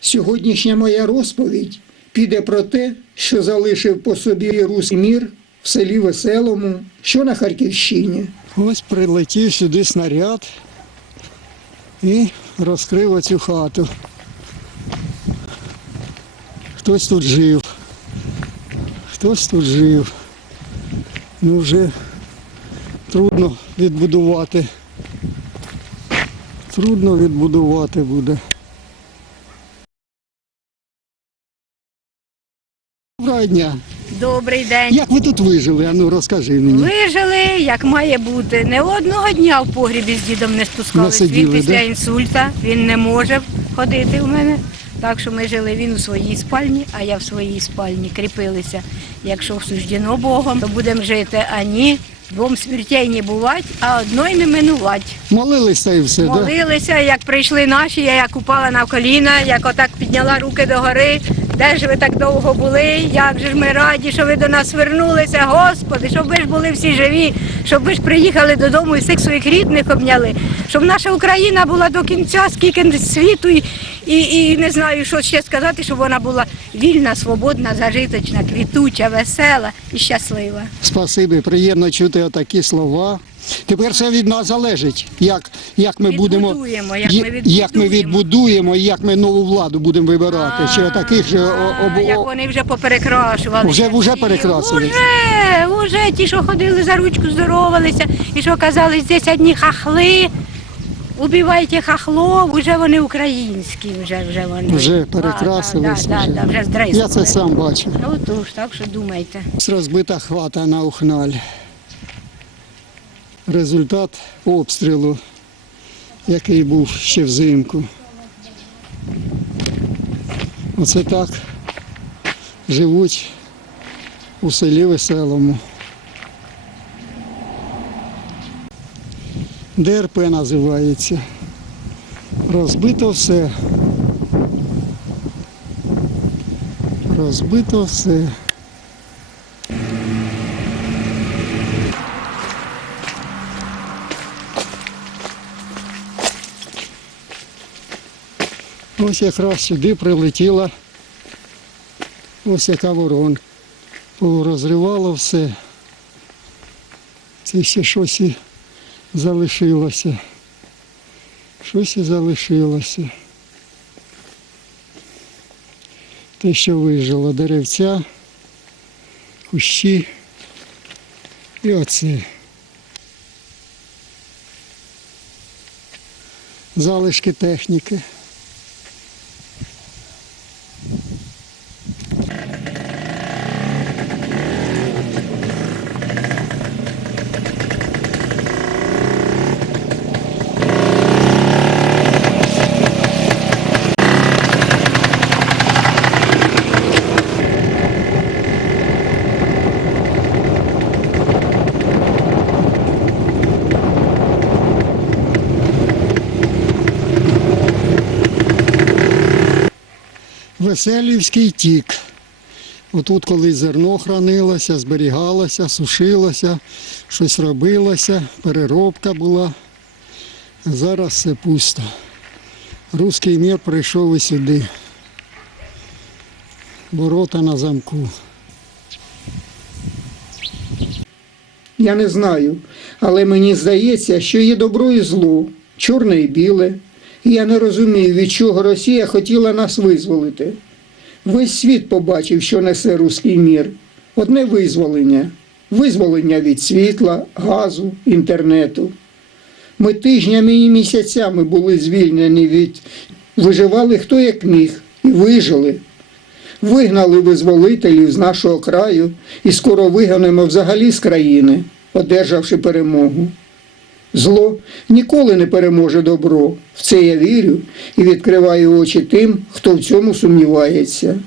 Сьогоднішня моя розповідь піде про те, що залишив по собі руський мір в селі Веселому, що на Харківщині. Ось прилетів сюди снаряд і розкрив оцю хату. Хтось тут жив. Хтось тут жив. Ну вже трудно відбудувати. Трудно відбудувати буде. Доброго дня. Добрий день. Як ви тут вижили? А ну розкажи мені. Вижили, як має бути. Не одного дня в погрібі з дідом не спускались. Він після да? інсульта, він не може ходити у мене. Так що ми жили він у своїй спальні, а я в своїй спальні кріпилися. Якщо суждено Богом, то будемо жити, а ні. Двом смертей не бувати, а одної не минувати. Молилися і все, так? Да? Молилися, як прийшли наші, я як упала на коліна, як отак підняла руки догори. Де ж ви так довго були? Як же ж ми раді, що ви до нас вернулися, Господи, щоб ви ж були всі живі, щоб ви ж приїхали додому і всіх своїх рідних обняли, щоб наша Україна була до кінця, скільки світу, і, і, не знаю, що ще сказати, щоб вона була вільна, свободна, зажиточна, квітуча, весела і щаслива. Спасибі, приємно чути отакі слова. Тепер все від нас залежить, як, як ми будемо як ми як ми відбудуємо. як ми нову владу будемо вибирати. Чи таких же обо- як вони вже поперекрашували. Вже- вже перекрасили. Уже, уже ті, що ходили за ручку, здоровалися, і що казали, здесь одні хахли. Убивайте хахлов, вже вони українські, вже, вже вони. Вже Да, Да, да, вже. да, вже Я це сам бачив. Ну тож, так що думайте. Ось Розбита хвата на Ухналь. Результат обстрілу, який був ще взимку. Оце так живуть у селі Веселому. ДРП називається. Розбито все. Розбито все. Ось якраз сюди прилетіла ось яка ворон. Розривало все. Це ще щось залишилося. Щось і залишилося. Те, що вижило, деревця, кущі і оце. Залишки техніки. Веселівський тік. Отут колись зерно хранилося, зберігалося, сушилося, щось робилося, переробка була. Зараз все пусто. Руський мір прийшов і сюди. Ворота на замку. Я не знаю, але мені здається, що є добро і зло, чорне і біле. Я не розумію, від чого Росія хотіла нас визволити. Весь світ побачив, що несе руський мір. Одне визволення визволення від світла, газу, інтернету. Ми тижнями і місяцями були звільнені від виживали хто як міг, і вижили. Вигнали визволителів з нашого краю і скоро вигонимо взагалі з країни, одержавши перемогу. Зло ніколи не переможе добро. В це я вірю і відкриваю очі тим, хто в цьому сумнівається.